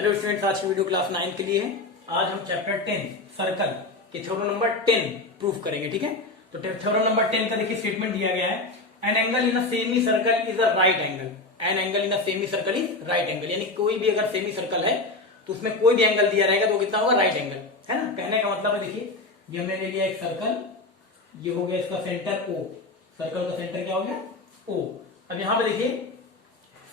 Hello students, आज की video class 9 के लिए है। आज हम चैप्टर 10 सर्कल के थ्योरम नंबर 10 प्रूफ करेंगे। ठीक है, तो थ्योरम नंबर 10 का देखिए स्टेटमेंट दिया गया है, an angle in a semi circle is a right angle. An angle in a semi circle is right angle, यानी कोई भी अगर सेमी सर्कल है तो उसमें कोई भी एंगल दिया रहेगा तो कितना होगा, राइट एंगल, है ना। कहने का मतलब है, देखिए ये हमने ले लिया एक सर्कल, ये हो गया इसका सेंटर ओ, सर्कल का सेंटर क्या हो गया, ओ। अब यहां पे देखिए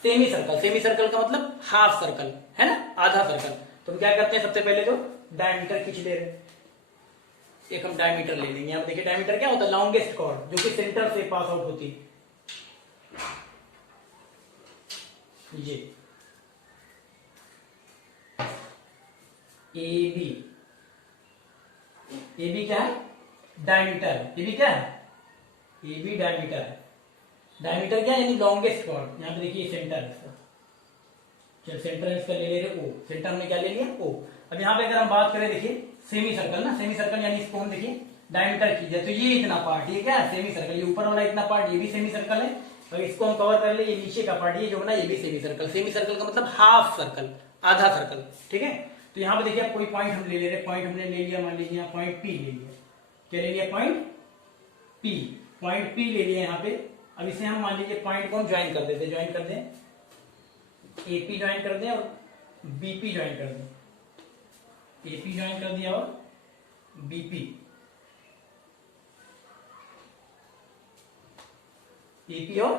सेमी सर्कल, सेमी सर्कल का मतलब हाफ सर्कल, है ना, आधा सर्कल। तो हम क्या करते हैं, सबसे पहले तो डायमीटर खींच ले रहे हैं। एक हम डायमीटर ले लेंगे। यहां पे देखिए डायमीटर क्या होता है, लॉन्गेस्ट कॉर्ड जो कि सेंटर से पास आउट होती है। ये ए बी, ए बी क्या है, डायमीटर। ए बी क्या है, ए बी डायमीटर है। डायमीटर क्या है, यानी लॉन्गेस्ट कॉर्ड। यहां पे देखिए सेंटर है इसका, चल सेंटर इसका ले ले रहे ओ, सेंटर हमने क्या ले लिया, ओ। अब यहाँ पे अगर हम बात करें, देखिए सेमी सर्कल ना, सेमी सर्कल यानी इसको हम देखिए डायमीटर कीजिए तो ये इतना पार्ट, ये क्या है, सेमी सर्कल। ये ऊपर वाला इतना पार्ट ये भी सेमी सर्कल है, और इसको हम कवर कर ले, ये नीचे का पार्ट ये जो बना ये भी सेमी सर्कल। सेमी सर्कल का मतलब हाफ सर्कल, आधा सर्कल। ठीक है, तो यहाँ पे देखिए अब कोई पॉइंट हम ले ले रहे, पॉइंट हमने ले लिया, मान लीजिए पॉइंट पी ले लिया। क्या ले लिया, पॉइंट पी, पॉइंट पी ले लिया यहाँ पे। अब इसे हम मान लीजिए पॉइंट को हम ज्वाइन कर देते, ज्वाइन कर दें, एपी ज्वाइन कर दें और बीपी ज्वाइन कर दें। एपी ज्वाइन कर दिया और बीपी, एपी और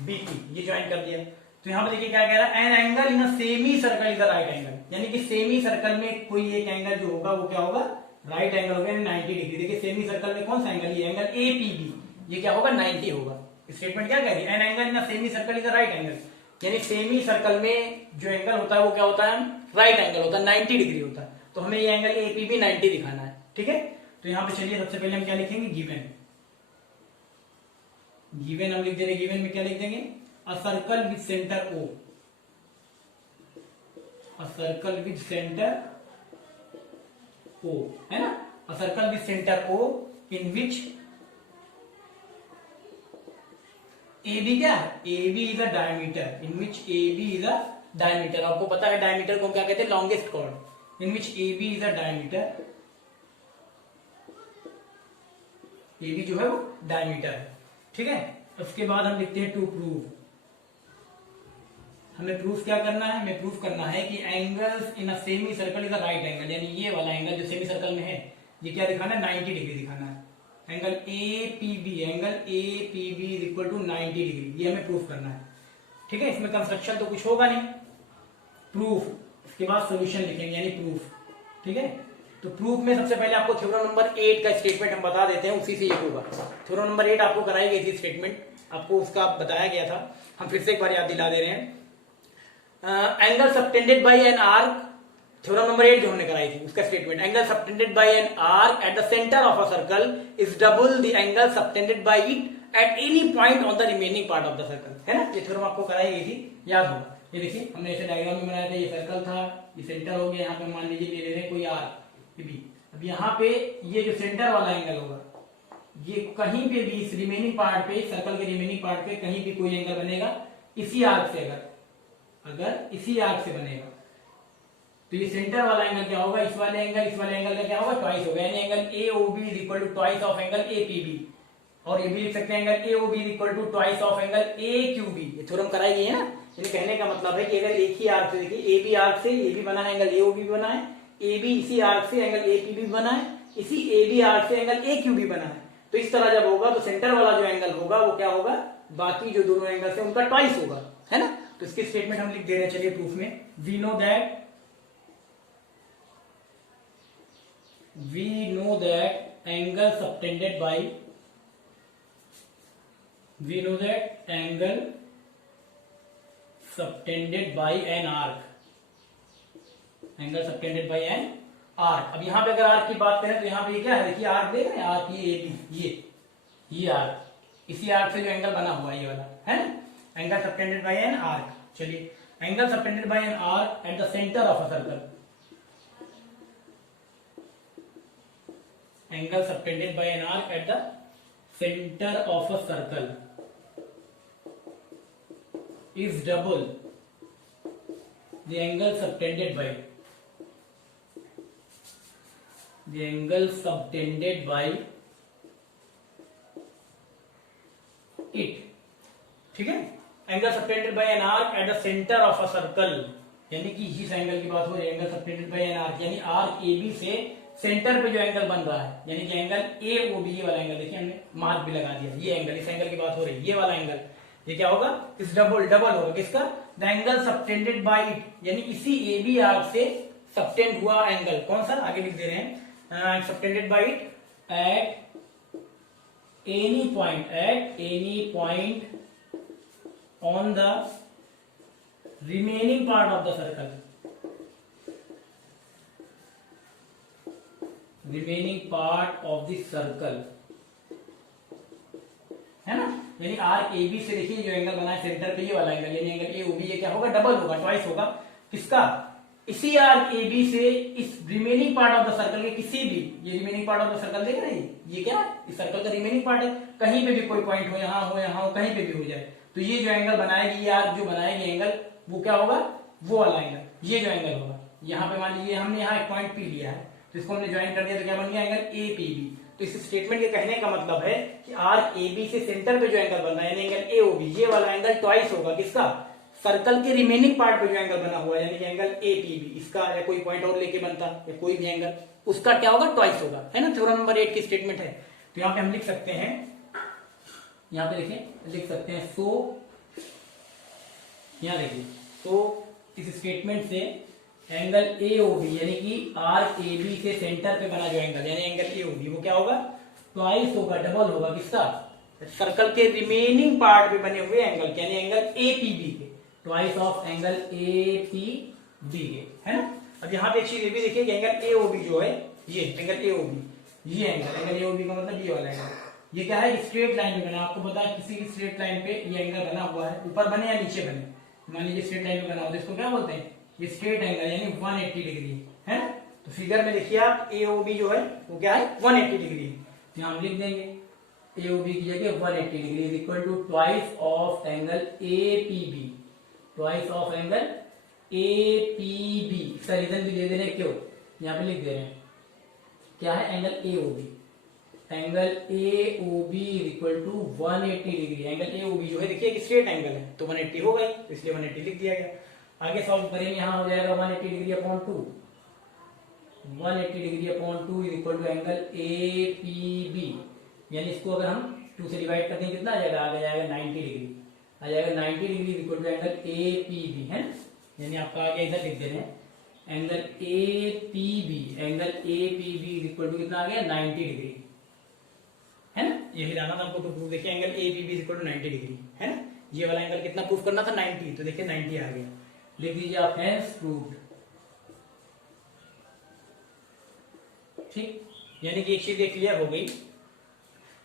बीपी ये ज्वाइन कर दिया। तो यहां पर देखिए क्या कह रहा है, an angle in a semi circle is the right angle, यानी कि सेमी सर्कल में कोई एक एंगल जो होगा वो क्या होगा, राइट एंगल होगा, 90 डिग्री। देखिए सेमी सर्कल में कौन सा एंगल, ये एंगल एपीबी, ये क्या होगा, 90 होगा। स्टेटमेंट क्या कह रही है, an angle in a semi circle is the right angle, यानी सेमी सर्कल में जो एंगल होता है वो क्या होता है, राइट एंगल होता है, 90 डिग्री होता है। तो हमें ये एंगल एपीबी 90 दिखाना है। ठीक है, तो यहां पे चलिए सबसे पहले हम क्या लिखेंगे, गिवन। गिवन हम लिख दे रहे, गिवन में क्या लिख देंगे, a circle with centre O, a circle with centre O, है ना, a circle with centre O in which AB क्या है, AB is a diameter, in which AB is a diameter. आपको पता है डायमीटर को क्या कहते हैं, longest chord. In which AB is a diameter, AB जो है वो डायमीटर है। ठीक है, उसके बाद हम लिखते हैं टू प्रूव। हमें प्रूफ क्या करना है, हमें प्रूफ करना है कि angles in a semi circle is a right angle, यानी ये वाला एंगल जो सेमी सर्कल में है ये क्या दिखाना है, 90 डिग्री दिखाना है। Angle APB, angle APB is equal to 90 degree, ये हमें प्रूफ करना है। ठीक है, इसमें कंस्ट्रक्शन तो कुछ होगा नहीं, प्रूफ, इसके बाद सॉल्यूशन लिखेंगे यानी प्रूफ। ठीक है, तो प्रूफ में सबसे पहले आपको थ्योरम नंबर 8 का स्टेटमेंट हम बता देते हैं, उसी से ये होगा। थ्योरम नंबर 8 आपको कराई गई थी स्टेटमेंट, आपको उसका बताया गया था, हम फिर से एक बार याद दिला दे रहे हैं। Angle subtended by an arc, theorem number 8 जो हमने कराई थी उसका statement, angle subtended by an arc at the centre of a circle is double the angle subtended bye it at any point on the remaining part of the circle, है ना। ये theorem आपको कराई गई थी, याद होगा। ये देखिए हमने ऐसे डायग्राम में बनाया था, ये सर्कल था, ये सेंटर हो गया, यहाँ पे मान लीजिए ले रहे हैं कोई आर्क बी। अब यहाँ पे ये जो सेंटर वाला एंगल होगा, ये कहीं पे भी इस रिमेनिंग पार्ट पे, सर्कल के रिमेनिंग पार्ट पे कहीं भी कोई एंगल बनेगा इसी आर्क से, अगर इसी आर्क से बनेगा तो ये सेंटर वाला एंगल क्या होगा, इस वाले एंगल का क्या होगा, ट्वाइस होगा, यानी angle AOB is equal to twice of angle APB। और ये भी लिख सकते हैं angle AOB is equal to twice of angle AQB। ये थ्योरम कराई गई है ना, यानी कहने का मतलब है कि अगर एक ही आर्क से, देखिए AB आर्क से ये भी बना है, एंगल AOB भी बना है, AB इसी आर्क से एंगल APB बना है, इसी AB आर्क से एंगल AQB बना है। तो इस तरह जब होगा तो सेंटर वाला जो एंगल होगा वो क्या होगा, बाकी जो दोनों एंगल से उनका ट्वाइस होगा, है ना। तो इसकी स्टेटमेंट हम लिख दे रहे हैं, चलिए प्रूफ में, we know that angle subtended by, we know that angle subtended by an arc, angle subtended by an arc। अब यहां पे अगर आर्क की बात करें तो यहां पे क्या है, देखिए आर्क देख रहे हैं, आर्क ये AB, ये आर्क, इसी आर्क से जो एंगल बना हुआ है ये वाला, है ना, angle subtended by an arc. चलिए angle subtended by an arc at the centre of a circle, angle subtended by an arc at the center of a circle is double the angle subtended bye it, ठीक है। Angle subtended by an arc at the centre of a circle, यानी कि इस angle की बात हो रही है, angle subtended by an arc, यानी आर्क ए बी से सेंटर पे जो एंगल बन रहा है, यानी कि एंगल ए ओ बी, ये वाला एंगल देखिए हमने मार्क भी लगा दिया, ये एंगल, इस एंगल की बात हो रही है, ये वाला एंगल, ये क्या होगा, इस डबल होगा किसका, the angle subtended bye it, यानी इसी ए बी आर्क से सबटेंड हुआ एंगल, कौन सा, आगे लिख दे रहे हैं, subtended bye it at any point on the remaining part of the circle, है ना। यानी आर्क ए बी से देखिए जो एंगल बना है सेंटर पे, ये वाला एंगल, यानी एंगल ए ओ बी, ये क्या होगा, डबल होगा, ट्वाइस होगा, किसका, इसी आर्क ए बी से इस remaining part of the circle के किसी भी, ये remaining part of the circle देख रहे हैं, ये क्या है, इस सर्कल का रिमेनिंग पार्ट है, कहीं पे भी कोई पॉइंट हो, यहाँ हो, कहीं पे भी हो जाए, तो ये जो एंगल बनाएगी, ये आर्क जो बनाएगी एंगल, वो क्या होगा, वो वाला एंगल, ये जो एंगल होगा, यहाँ पे मान लीजिए हमने यहाँ एक पॉइंट पी लिया है, तो इसको हमने ज्वाइन कर दिया, तो क्या बन गया, एंगल ए पी बी। तो इस स्टेटमेंट के कहने का मतलब है कि आर्क ए बी से सेंटर पे जो एंगल बन रहा है, यानी एंगल ए ओ बी, ये वाला एंगल ट्वाइस होगा किसका, सर्कल के रिमेनिंग पार्ट पे जो एंगल बना हुआ है, यानी कि एंगल ए पी बी, इसका या कोई पॉइंट और लेके बनता या कोई भी एंगल, उसका क्या होगा, ट्वाइस होगा, है ना। थ्योरम नंबर 8 की स्टेटमेंट है। तो यहाँ पे हम लिख सकते हैं, यहाँ पे देखिए लिख सकते हैं, सो यहाँ देखिए, तो इस स्टेटमेंट से एंगल ए ओ बी, यानी कि आर्क ए बी से सेंटर पे बना जो एंगल, यानी एंगल ए ओ बी, वो क्या होगा, ट्वाइस होगा, डबल होगा, किसका, सर्कल के रिमेनिंग पार्ट पे बने हुए एंगल, यानी एंगल ए पी बी के, twice of angle A P B के, है ना। अब यहाँ पे एक चीज ये भी देखिए कि एंगल ए ओ बी जो है, ये एंगल ए ओ बी, ये एंगल ए ओ बी का मतलब ये वाला एंगल, ये क्या है, स्ट्रेट लाइन में बना, आपको पता है किसी भी स्ट्रेट लाइन पे ये एंगल बना हुआ है, ऊपर बने या नीचे बने, मान लीजिए स्ट्रेट लाइन में बना हुआ है, इसको क्या बोलते हैं, ये स्ट्रेट एंगल, यानी 180 डिग्री है ना। तो फिगर में देखिए आप ए ओ बी जो है वो क्या है, 180 डिग्री, तो हम लिख देंगे ए ओ बी की जगह 180 degree is equal to twice of angle A P B, twice of angle A P B. इसका रीजन भी दे दे रहे हैं, क्यों, यहाँ पे लिख दे रहे हैं, क्या है, angle A O B, angle A O B is equal to 180 degree, angle A O B जो है देखिए एक स्ट्रेट एंगल है, तो 180 हो गई, तो इसलिए 180 लिख दिया गया। आगे सॉल्व करेंगे, यहाँ हो जाएगा 180 degree upon 2, 180 degree upon 2 is equal to angle A P B, यानी इसको अगर हम 2 से डिवाइड कर देंगे कितना आ जाएगा, आगे जाएगा 90 डिग्री, आ जाएगा 90 degree is equal to angle A P B, है, यानी आपका आगे इधर लिख दे रहे हैं, angle A P B, angle A P B is equal to कितना आ गया, 90 डिग्री, है ना। यही लाना था हमको, तो प्रूफ देखिए angle A P B is equal to 90 degree, है ना। ये वाला एंगल कितना प्रूफ करना था, 90, तो देखिए 90 आ गया, लिख दीजिए आप, हैंस प्रूव्ड, ठीक। यानी कि एक चीज क्लियर हो गई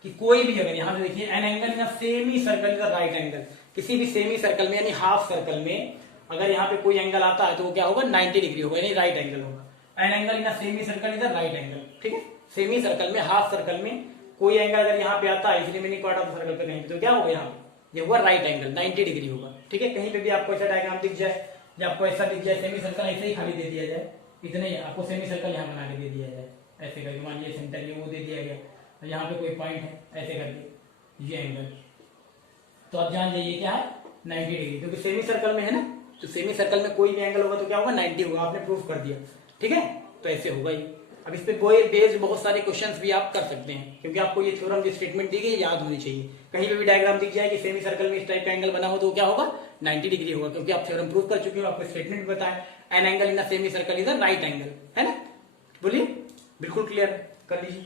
कि कोई भी अगर यहां से देखिए an angle in semi circle is right angle, किसी भी सेमी सर्कल में यानी हाफ सर्कल में अगर यहाँ पे कोई एंगल आता है तो वो क्या होगा, 90 डिग्री होगा, यानी राइट एंगल होगा। An angle in semi circle is right angle, ठीक है। सेमी सर्कल में, हाफ सर्कल में कोई एंगल अगर यहाँ पे आता है इस रिमेनिंग पार्ट ऑफ सर्कल पे कहीं पे, तो क्या होगा, यहाँ पे ये हुआ राइट एंगल, 90 डिग्री होगा, ठीक है। कहीं पे भी आपको ऐसा डायग्राम दिख जाए या आपको ऐसा दिख जाए, सेमी सर्कल ऐसे ही खाली दे दिया जाए, इतने ही आपको सेमी सर्कल यहाँ बना के दे दिया जाए, ऐसे करके मान लीजिए सेंटर ये वो दे दिया गया, और यहाँ पे कोई पॉइंट है, ऐसे करके ये एंगल, तो आप जान जाइए क्या है, 90 डिग्री, क्योंकि सेमी सर्कल में है ना, तो सेमी सर्कल में कोई भी एंगल होगा तो क्या होगा, 90 होगा, आपने प्रूफ कर दिया, ठीक है। तो ऐसे होगा ही। अब इस पे बेस्ड बहुत सारे क्वेश्चंस भी आप कर सकते हैं, क्योंकि आपको ये थ्योरम जो स्टेटमेंट दी गई याद होनी चाहिए। कहीं पे भी डायग्राम दिख जाए कि सेमी सर्कल में इस टाइप का एंगल बना हो तो क्या होगा, 90 डिग्री होगा, क्योंकि आप थ्योरम प्रूफ कर चुके हो, आपको स्टेटमेंट बताया, an angle in semi circle is a right angle, है ना। बोलिए, बिल्कुल क्लियर कर लीजिए।